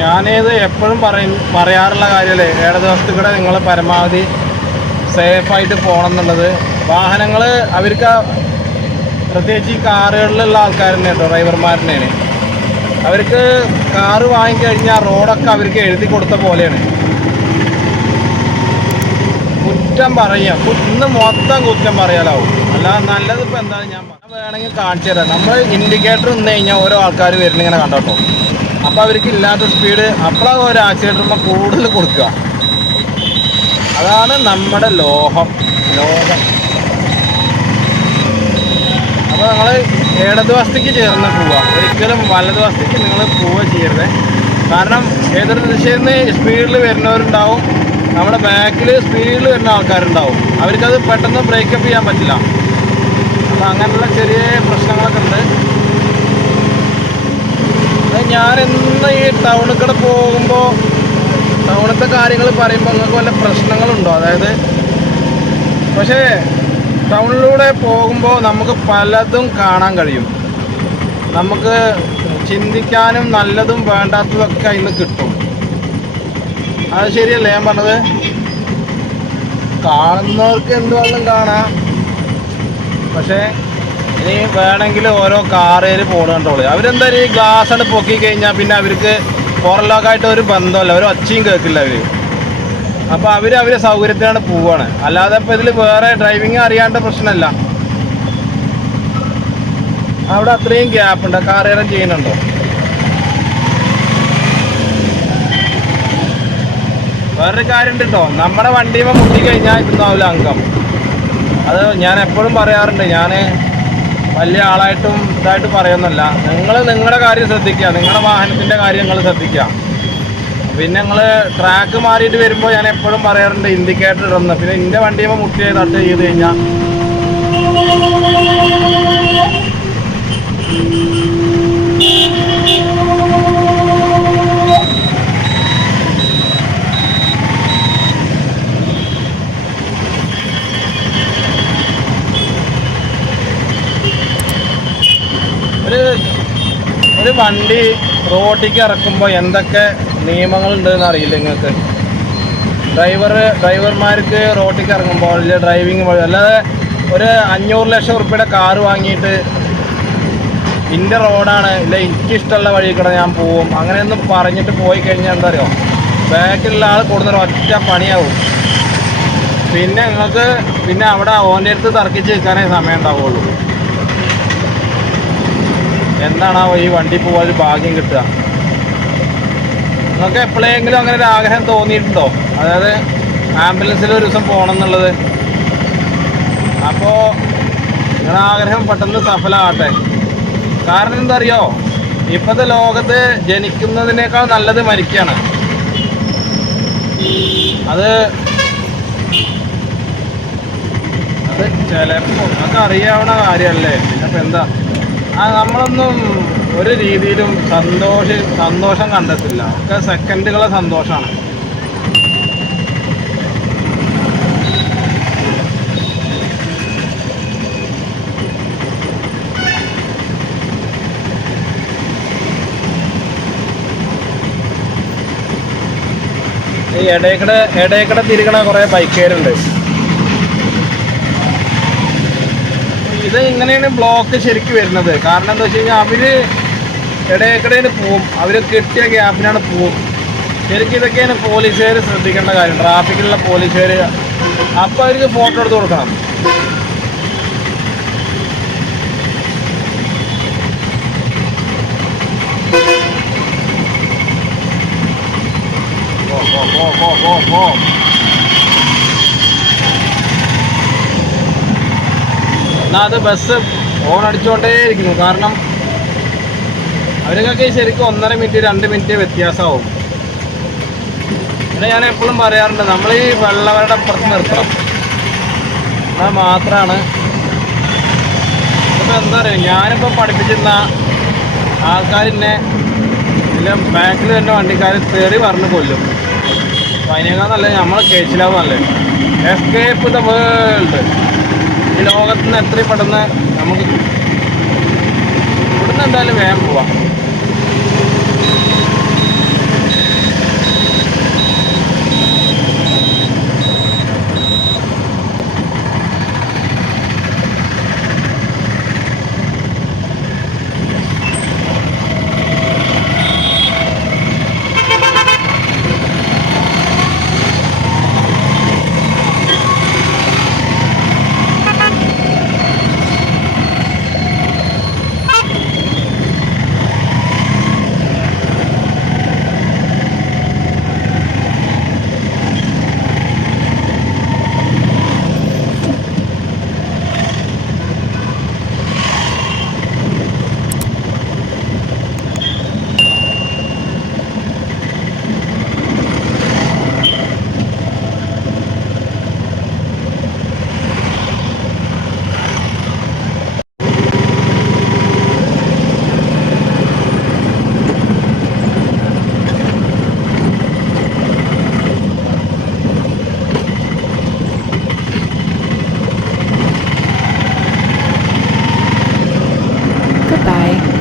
ഞാനിത് എപ്പോഴും പറയാറുള്ള കാര്യമല്ലേ, ഇടത് വശത്ത് കൂടെ നിങ്ങൾ പരമാവധി സേഫായിട്ട് പോകണം എന്നുള്ളത്. വാഹനങ്ങൾ അവർക്ക് പ്രത്യേകിച്ച് ഈ കാറുകളിലുള്ള ആൾക്കാർ തന്നെ കേട്ടോ, ഡ്രൈവർമാർ തന്നെയാണ്. അവർക്ക് കാറ് വാങ്ങിക്കഴിഞ്ഞാൽ റോഡൊക്കെ അവർക്ക് എഴുതി കൊടുത്ത പോലെയാണ്. കുറ്റം പറയാം, ഇന്ന് മൊത്തം കുറ്റം പറയാലാവും. അല്ലാതെ നല്ലതിപ്പോൾ എന്താണ് ഞാൻ വേണമെങ്കിൽ കാണിച്ചു തരാം. നമ്മൾ ഇൻഡിക്കേറ്റർ നിന്ന് കഴിഞ്ഞാൽ ഓരോ ആൾക്കാർ വരുന്നിങ്ങനെ കണ്ടോട്ടോ. അപ്പോൾ അവർക്ക് ഇല്ലാത്ത സ്പീഡ് അപ്പോഴാണ് ഒരു ആക്സിഡൻറ്റുമ്പോൾ കൂടുതൽ കൊടുക്കുക. അതാണ് നമ്മുടെ ലോകം. അപ്പോൾ നിങ്ങൾ ഇടതുവശത്തേക്ക് ചേർന്ന് പോവുക, ഒരിക്കലും വലതുവശത്തേക്ക് നിങ്ങൾ പോവുക ചെയ്യരുത്. കാരണം ഏതൊരു ദിശയിൽ നിന്ന് സ്പീഡിൽ വരുന്നവരുണ്ടാവും, നമ്മുടെ ബാക്കിൽ സ്പീഡിൽ വരുന്ന ആൾക്കാരുണ്ടാവും. അവർക്കത് പെട്ടെന്ന് ബ്രേക്കപ്പ് ചെയ്യാൻ പറ്റില്ല. അപ്പോൾ അങ്ങനെയുള്ള ചെറിയ പ്രശ്നങ്ങളൊക്കെ ഉണ്ട്. ഞാനെന്ന് ഈ ടൗണിൽ കൂടെ പോകുമ്പോൾ ടൗണിലത്തെ കാര്യങ്ങൾ പറയുമ്പോൾ നിങ്ങൾക്ക് വല്ല പ്രശ്നങ്ങളുണ്ടോ? അതായത് പക്ഷേ ടൗണിലൂടെ പോകുമ്പോൾ നമുക്ക് പലതും കാണാൻ കഴിയും. നമുക്ക് ചിന്തിക്കാനും നല്ലതും വേണ്ടാത്തതൊക്കെ ഇന്ന് കിട്ടും. അത് ശരിയല്ലേ ഞാൻ പറഞ്ഞത്? കാണുന്നവർക്ക് എന്തുവെന്നും കാണാം. പക്ഷേ ഇനി വേണമെങ്കിൽ ഓരോ കാറേര് പോകണ്ടോളൂ. അവരെന്തായാലും ഈ ഗ്ലാസ്സാണ് പൊക്കി കഴിഞ്ഞാൽ പിന്നെ അവർക്ക് പുറം ലോകമായിട്ട് ഒരു ബന്ധമല്ല, ഒരു ഒച്ചയും കേൾക്കില്ല അവർ. അപ്പോൾ അവരെ സൗകര്യത്തിനാണ് പോവുകയാണ്. അല്ലാതെ ഇപ്പോൾ ഇതിൽ വേറെ ഡ്രൈവിങ് അറിയാണ്ട പ്രശ്നമല്ല. അവിടെ അത്രയും ഗ്യാപ്പുണ്ട്, കാറേറെ ചെയ്യുന്നുണ്ടോ? വേറൊരു കാര്യമുണ്ട് കേട്ടോ, നമ്മുടെ വണ്ടിയുമ്പോൾ മുട്ടിക്കഴിഞ്ഞാൽ ഇതൊന്നാവില്ല അംഗം. അത് ഞാൻ എപ്പോഴും പറയാറുണ്ട്. ഞാൻ വലിയ ആളായിട്ടും ഇതായിട്ട് പറയുന്നല്ല. നിങ്ങൾ നിങ്ങളുടെ കാര്യം ശ്രദ്ധിക്കുക, നിങ്ങളുടെ വാഹനത്തിൻ്റെ കാര്യം നിങ്ങൾ ശ്രദ്ധിക്കുക. പിന്നെ നിങ്ങൾ ട്രാക്ക് മാറിയിട്ട് വരുമ്പോൾ ഞാൻ എപ്പോഴും പറയാറുണ്ട് ഇൻഡിക്കേറ്റർ ഇടുന്നു. പിന്നെ എൻ്റെ വണ്ടിയുമ്പോൾ മുട്ടിയായി തട്ട് ചെയ്ത് കഴിഞ്ഞാൽ ഒരു വണ്ടി റോഡിലേക്ക് ഇറക്കുമ്പോൾ എന്തൊക്കെ നിയമങ്ങളുണ്ടെന്ന് അറിയില്ല നിങ്ങൾക്ക്? ഡ്രൈവർമാർക്ക് റോഡിലേക്ക് ഇറങ്ങുമ്പോൾ വലിയ ഡ്രൈവിങ് വഴി, അല്ലാതെ ഒരു 500 ലക്ഷം ഉറുപ്പിയുടെ കാറ് വാങ്ങിയിട്ട് ഇൻ്റെ റോഡാണ്, ഇല്ല എനിക്കിഷ്ടമുള്ള വഴി കൂടെ ഞാൻ പോവും അങ്ങനെയൊന്നും പറഞ്ഞിട്ട് പോയി കഴിഞ്ഞാൽ എന്താ അറിയോ, ബാക്കിലുള്ള ആൾ കൊടുന്നൊരു ഒറ്റ പണിയാവും. പിന്നെ നിങ്ങൾക്ക് പിന്നെ അവിടെ ഓൻ്റെ അടുത്ത് തർക്കിച്ച് നിൽക്കാനേ സമയം ഉണ്ടാവുള്ളൂ. എന്താണാവോ ഈ വണ്ടി പോകാൻ ഒരു ഭാഗ്യം കിട്ടുക? നിങ്ങൾക്ക് എപ്പോഴെങ്കിലും അങ്ങനെ ഒരു ആഗ്രഹം തോന്നിയിട്ടുണ്ടോ? അതായത് ആംബുലൻസിൽ ഒരു ദിവസം പോകണം എന്നുള്ളത്. അപ്പോൾ നിങ്ങളുടെ ആഗ്രഹം പെട്ടെന്ന് സഫലമാകട്ടെ. കാരണം എന്താ അറിയോ, ഇപ്പോഴത്തെ ലോകത്ത് ജനിക്കുന്നതിനേക്കാൾ നല്ലത് മരിക്കുകയാണ്. അത് ചിലപ്പോൾ നമുക്ക് അറിയാവുന്ന കാര്യമല്ലേ. അപ്പം എന്താ നമ്മളൊന്നും ഒരു രീതിയിലും സന്തോഷം കണ്ടെത്തില്ല. ഒക്കെ സെക്കൻഡുകളെ സന്തോഷമാണ്. ഈ ഇടയ്ക്കടെ തിരികണ കുറേ ബൈക്കുകാരുണ്ട്. ഇത് ഇങ്ങനെയാണ് ബ്ലോക്ക് ശരിക്കും വരുന്നത്. കാരണം എന്താ വെച്ച് കഴിഞ്ഞാൽ അവർ ഇടയ്ക്കിടയിൽ പോവും, അവർ കിട്ടിയ ഗ്യാപ്പിനാണ് പോവും. ശരിക്കും ഇതൊക്കെയാണ് പോലീസുകാർ ശ്രദ്ധിക്കേണ്ട കാര്യം, ട്രാഫിക്കിലുള്ള പോലീസുകാർ. അപ്പോൾ അവർക്ക് ഫോട്ടോ എടുത്ത് കൊടുക്കണം. എന്നാൽ അത് ബസ് ഓൺ അടിച്ചുകൊണ്ടേ ഇരിക്കുന്നു. കാരണം അവർക്കൊക്കെ ശരിക്കും 1.5 മിനിറ്റ് 2 മിനിറ്റ് വ്യത്യാസമാവും. പിന്നെ ഞാൻ എപ്പോഴും പറയാറുണ്ട്, നമ്മൾ ഈ വെള്ളവരുടെ അപ്പുറത്ത് നിർത്തണം, എന്നാൽ മാത്രമാണ്. ഇപ്പോൾ എന്താ പറയുക, ഞാനിപ്പോൾ പഠിപ്പിച്ചിരുന്ന ആൾക്കാരിന്നെ ഇതിൻ്റെ ബാക്കിൽ തന്നെ വണ്ടിക്കാർ തെറി പറഞ്ഞ് കൊല്ലും. അപ്പോൾ അതിനേക്കാൾ നല്ല നമ്മൾ കേച്ചിലാവും നല്ലേ. Escape the world. ഈ ലോകത്ത് നിന്ന് എത്രയും പെട്ടെന്ന് നമുക്ക് ഇവിടുന്ന് എന്തായാലും വേഗം പോവാം. ബൈ.